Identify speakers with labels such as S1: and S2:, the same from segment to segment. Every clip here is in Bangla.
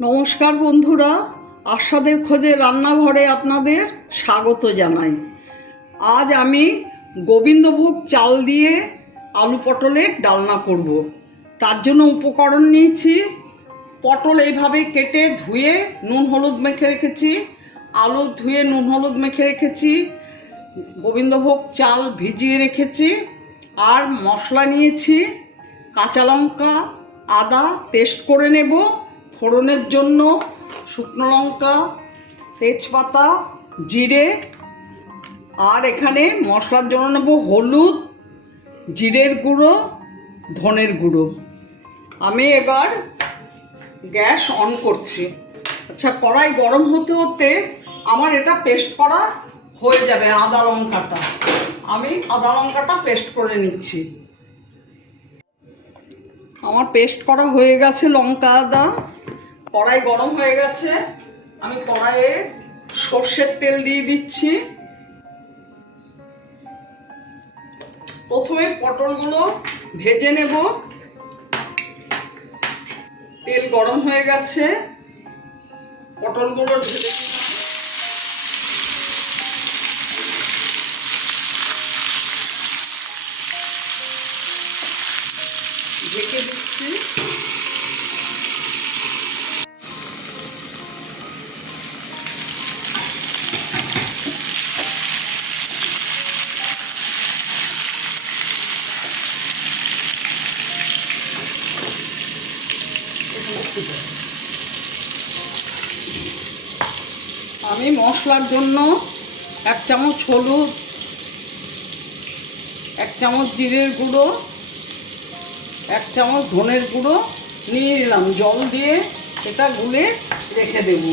S1: নমস্কার বন্ধুরা আস্বাদের খোঁজে রান্নাঘরে আপনাদের স্বাগত জানাই। আজ আমি গোবিন্দভোগ চাল দিয়ে আলু পটলের ডালনা করব। তার জন্য উপকরণ নিয়েছি। পটল এইভাবে কেটে ধুয়ে নুন হলুদ মেখে রেখেছি। আলু ধুয়ে নুন হলুদ মেখে রেখেছি। গোবিন্দভোগ চাল ভিজিয়ে রেখেছি। আর মশলা নিয়েছি। কাঁচা লঙ্কা, আদা পেস্ট করে নেব। ফোড়নের জন্য শুকনো লঙ্কা, তেজপাতা, জিরে, আর এখানে মশলার জন্য নেব হলুদ, জিরের গুঁড়ো, ধনের গুঁড়ো। আমি এবার গ্যাস অন করছি। আচ্ছা কড়াই গরম হতে হতে আমার এটা পেস্ট করা হয়ে যাবে আদা লঙ্কাটা। আমি আদা লঙ্কাটা পেস্ট করে নিচ্ছি। আমার পেস্ট করা হয়ে গেছে লঙ্কা, আদা। কড়াই গরম হয়ে গেছে। আমি কড়াইয়ে সর্ষের তেল দিয়ে দিচ্ছি। প্রথমে পটলগুলো ভেজে নেব। তেল গরম হয়ে গেছে। পটলগুলো ঢেলে ঢেকে দিচ্ছি। আমি মশলার জন্য এক চামচ হলুদ, এক চামচ জিরের গুঁড়ো, এক চামচ ধনের গুঁড়ো নিয়ে নিলাম। জল দিয়ে এটা গুলে রেখে দেব।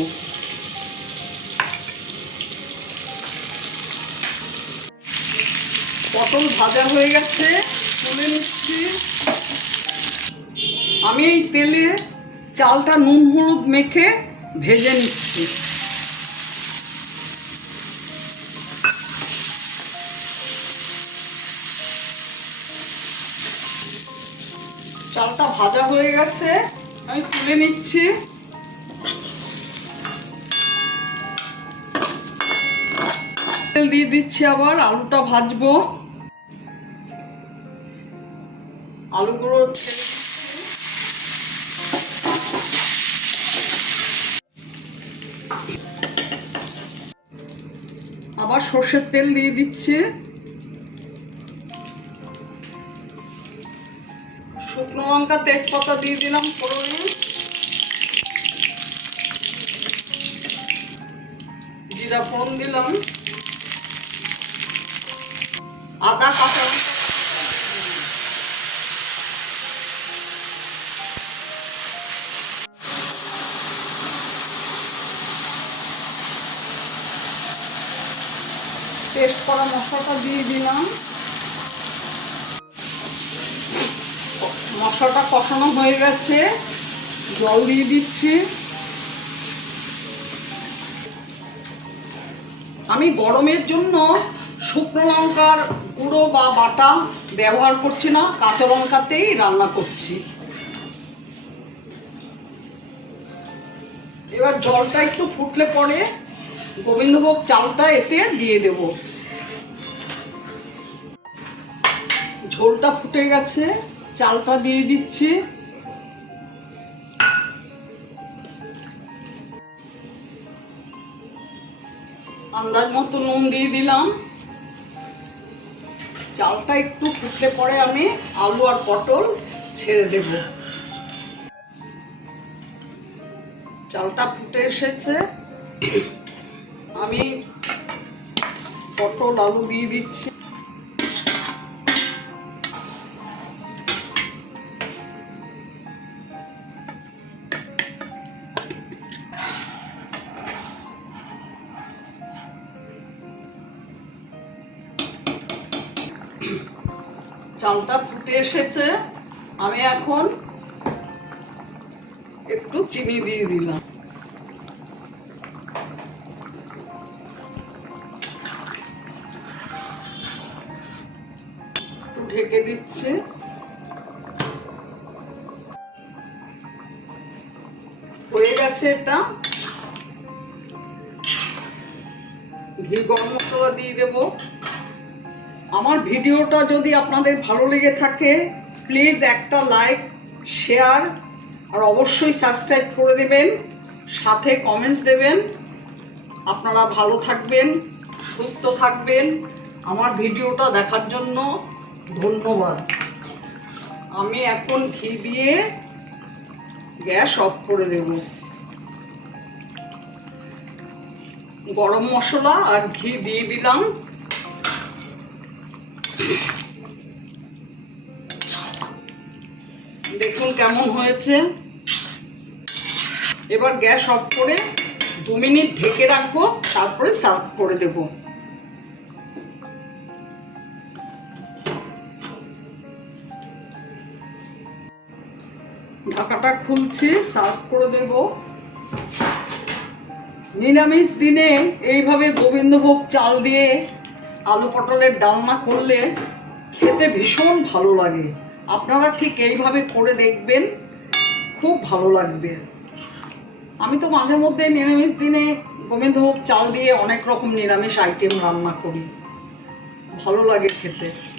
S1: পটল ভাজা হয়ে গেছে, তুলে নিচ্ছি। আমি এই তেলে চালটা নুন হলুদ মেখে ভেজে নিচ্ছি। চালটা ভাজা হয়ে গেছে, আমি তুলে নিচ্ছি। তেল দিয়ে দিচ্ছি আবার, আলুটা ভাজবো। আলুগুলো ছেড়ে দিচ্ছি। আবার সর্ষের তেল দিয়ে দিচ্ছে। শুকনো লঙ্কা, তেজপাতা দিয়ে দিলাম ফোড়নে। জিরা ফোড়ন দিলাম। আদা, কাঁচা পেস্ট করা মশলাটা দিয়ে দিলাম। মশলাটা কষানো হয়ে গেছে। জল দিয়ে দিচ্ছি। আমি গরমের জন্য শুকনো লঙ্কার গুঁড়ো বা বাটা ব্যবহার করছি না, কাঁচা লঙ্কাতেই রান্না করছি। এবার জলটা একটু ফুটলে পরে গোবিন্দভোগ চালটা এতে দিয়ে দেব। ঝোলটা ফুটে গেছে, চালটা দিয়ে দিচ্ছি। আন্দাজ মতো নুন দিয়ে দিলাম। চালটা একটু ফুটলে পরে আমি আলু আর পটল ছেড়ে দেব। চালটা ফুটে এসেছে। আমি পটল আলু দিয়ে দিচ্ছি। চালটা ফুটে এসেছে। আমি এখন একটু চিনি দিয়ে দিলাম। ঢেকে দিচ্ছে। হয়ে গেছে এটা। ঘি গরম মশলা দিয়ে দেব। আমার ভিডিওটা যদি আপনাদের ভালো লেগে থাকে প্লিজ একটা লাইক শেয়ার আর অবশ্যই সাবস্ক্রাইব করে দেবেন। সাথে কমেন্টস দেবেন। আপনারা ভালো থাকবেন, সুস্থ থাকবেন। আমার ভিডিওটা দেখার জন্য ধন্যবাদ। আমি এখন ঘি দিয়ে গ্যাস অফ করে দেব। গরম মশলা আর ঘি দিয়ে দিলাম। দেখুন কেমন হয়েছে। এবার গ্যাস অফ করে দু মিনিট ঢেকে রাখব, তারপরে সার্ভ করে দেব। ঢাকাটা খুলছি, সার্ভ করে দেব। নিরামিষ দিনে এইভাবে গোবিন্দভোগ চাল দিয়ে আলু পটলের ডালনা করলে খেতে ভীষণ ভালো লাগে। আপনারা ঠিক এইভাবে করে দেখবেন, খুব ভালো লাগবে। আমি তো মাঝে মধ্যে নিরামিষ দিনে গোবিন্দভোগ চাল দিয়ে অনেক রকম নিরামিষ আইটেম রান্না করি। ভালো লাগে খেতে।